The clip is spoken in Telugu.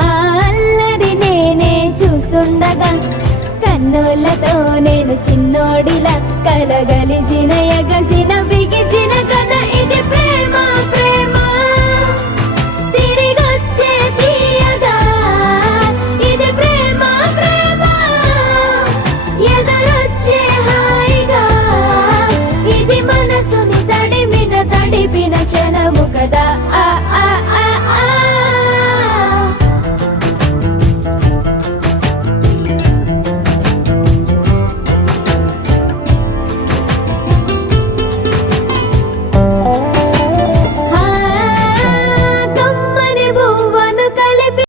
ఆ అల్లరి నేనే చూస్తుండగా కన్నులతో నేను చిన్నోడిలా కలగలిసిన ఎగసిన బిగిసిన కథ